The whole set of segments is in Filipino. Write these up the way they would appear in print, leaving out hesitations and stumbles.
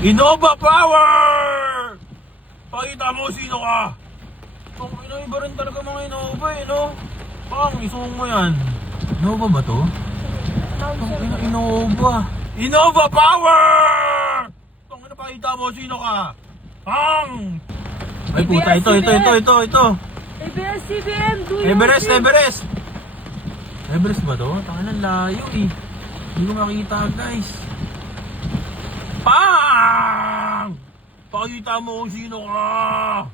Innova Power! Pakita mo sino ka. Kung iba rin talaga mga Innova eh, no? Pang, isuong mo yan. Innova ba to? Innova. Innova Power! Kung pakita mo sino ka. Pang! Ay puta, ito. ABS-CBN, Everest. Everest ba to? Tangan ng layo eh. Hindi ko makita guys. Pang! Pakita mo kung sino ka.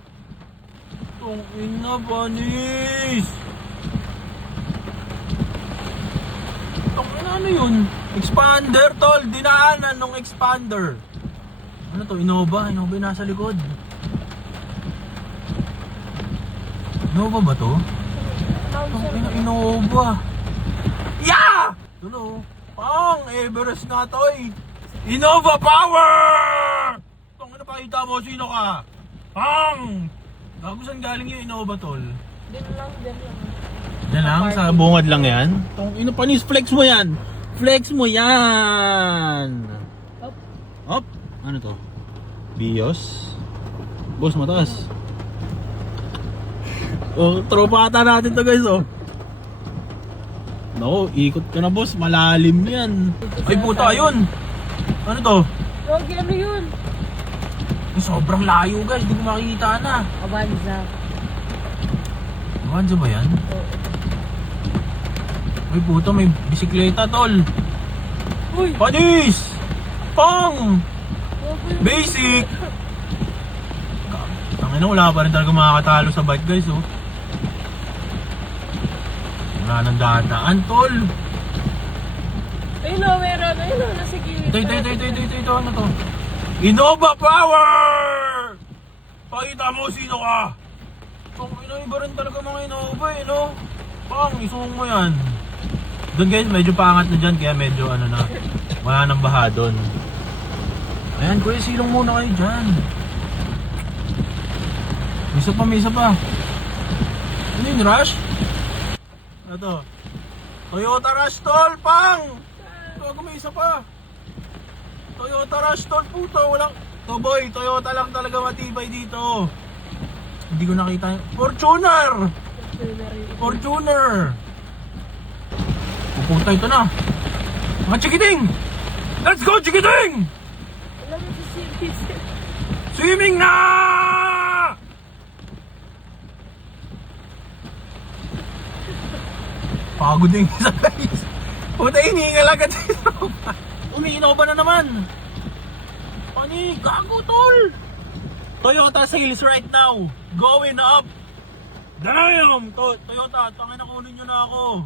Tungin na panis. Tungin ano yun? Expander tol. Dinaanan ng expander. Ano to? Innova yung nasa likod. Innova ba to? Innova. Yeah! Tulo. Pang! Everest nga to eh. Innova Power! Tungin na pakita mo sino ka. Pang! Gago saan galing yung Innova tol? Diyan lang. Diyan lang? Sa bungad lang yan? Tungin na panis, flex mo yan! Flex mo yan! Up! Ano to? Bios? Boss, mataas. Oh, tropa ata natin to guys oh. No, ikot ka na boss, malalim yan. Ay puta, ayun. Ano to? Rogi, ano yun? Sobrang layo guys, hindi ko makikita na. Avanza. Avanza ba yan? Ay puta, may bisikleta tol. Uy! Panis! Pang! Basic! Tangina, wala pa rin talaga makakatalo sa bike guys oh. Wala nang dadaan tol. Ayun o, meron. Ayun o, nasa gilid. Ito, ano to? Innova Power! Pakita mo sino ka. Kung iba rin talaga mga Innova eh, no? Pang, isuong mo yan. Doon guys, medyo pangat na dyan, kaya medyo ano na, wala nang baha doon. Ayan, kuya, silong muna kayo dyan. May isa pa. Ano yun, Rush? Ito. Toyota Rush tol, pang! Bago may isa pa. Toyota Rush tol, puto, walang... To boy, Toyota lang talaga matibay dito. Hindi ko nakita yung... Fortuner! Pupunta ito na. Mga chikiting! Let's go, chikiting! Alam mo si Sibis. Swimming na! Pagod yung isa guys. Puta, hinihingal agad dito. Umiinova na naman. Pani, gago tol. Toyota sales right now. Going up. Damn! Toyota, tangin na kunin nyo na ako.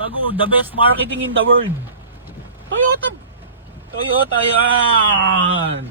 Gago, the best marketing in the world. Toyota yan.